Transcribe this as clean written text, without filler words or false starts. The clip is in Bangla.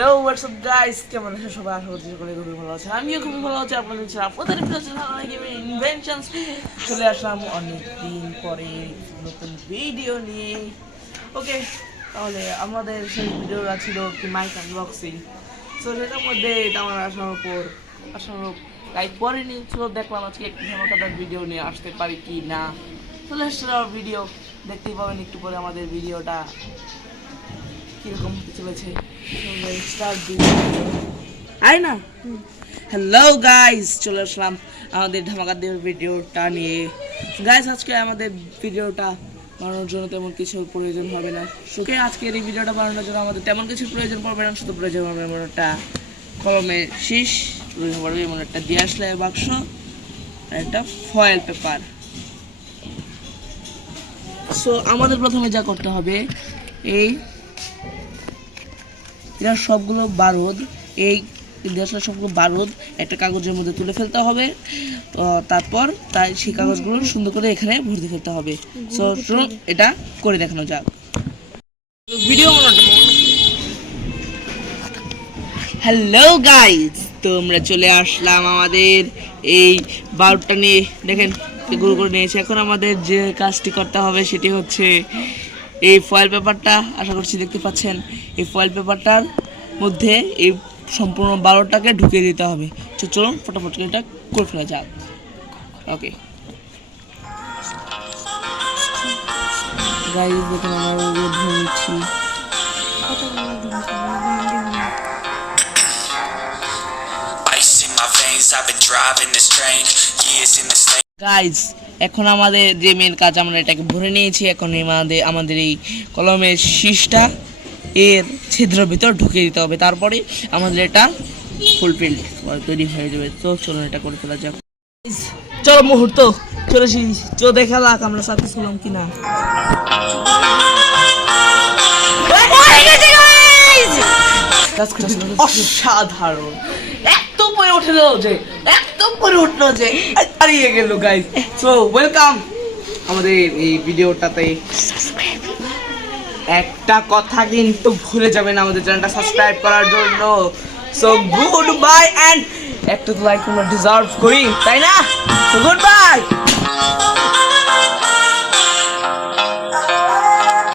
হ্যালো হোয়াটসঅ্যাপ গাইস, কেমন আছেন সবাই? আশা করছি সকলে খুবই ভালো আছে। আমিও খুবই ভালো আছি। আপনাদের R.I GAMING ইনভেনশনস চলে আসলাম অনেক দিন পরে নতুন ভিডিও নিয়ে। ওকে, তাহলে আমাদের সেই ভিডিওটা ছিল কি মাইক আনবক্সিং। সো সেটার মধ্যে আমার আসার লাইক পরেনি, সো দেখলাম আজকে একটু ধামাকাদার ভিডিও নিয়ে আসতে পারি কি না। চলে আসলাম ভিডিও, দেখতেই পাবেন একটু পরে আমাদের ভিডিওটা কিরকম হতে চলেছে। না হ্যালো গাইস, চলে আসলাম আমাদের ধামাকাদার ভিডিওটা নিয়ে। গাইস, আজকে আমাদের ভিডিওটা বানানোর জন্য তেমন কিছু প্রয়োজন হবে না। সুখে আজকের এই ভিডিওটা বানানোর জন্য আমাদের তেমন কিছু প্রয়োজন পড়বে না। শুধু প্রয়োজন হবে এমন একটা কলমের শীষ, প্রয়োজন পড়বে এমন একটা ডিএসএলআর বাক্স আর একটা ফয়েল পেপার। সো আমাদের প্রথমে যা করতে হবে, এরা সবগুলো বারুদ, এই ডিএসএলআর সবগুলো বারুদ একটা কাগজের মধ্যে তুলে ফেলতে হবে। তারপর সেই কাগজগুলো সুন্দর করে এখানে ভর্তি ফেলতে হবে। সো এটা করে দেখানো যাক। ভিডিও হ্যালো গাইস, তো আমরা চলে আসলাম আমাদের এই বারুদটা নিয়ে। দেখেন গুঁড়ো করে নিয়েছি। এখন আমাদের যে কাজটি করতে হবে সেটি হচ্ছে এই ফয়েল পেপারটা, আশা করছি দেখতে পাচ্ছেন, এই ফয়েল পেপারটার মধ্যে এই সম্পূর্ণ বারোটাকে ঢুকিয়ে দিতে হবে। তো চলুন ফটাফট এটা করে ফেলা যাক। ওকে গাইস, দেখুন আমরা ধরে নিচ্ছি। গাইস, এখন আমাদের যে মেন কাজ, আমরা এটাকে ভরে নিয়েছি। এখন আমাদের এই কলমের শীষটা এর ছিদ্রের ভিতর ঢুকিয়ে দিতে হবে। তারপরে আমাদের এটা ফুলফিল তৈরি হয়ে যাবে। তো চলুন এটা করে ফেলা যাক। চলো মুহূর্ত চলে এসেছি, চলো দেখা যাক আমরা সাকসেস হলাম কিনা। অসাধারণ, একদম পরে উঠলো যে হারিয়ে গেল গাইস। সো ওয়েলকাম আমাদের এই ভিডিওটাতে। একটা কথা কিন্তু ভুলে যাবেন আমাদের চ্যানেলটা সাবস্ক্রাইব করার জন্য। সো গুড বাই, এন্ড একটা লাইক আমরা ডিজার্ভ করি, তাই না? So good bye.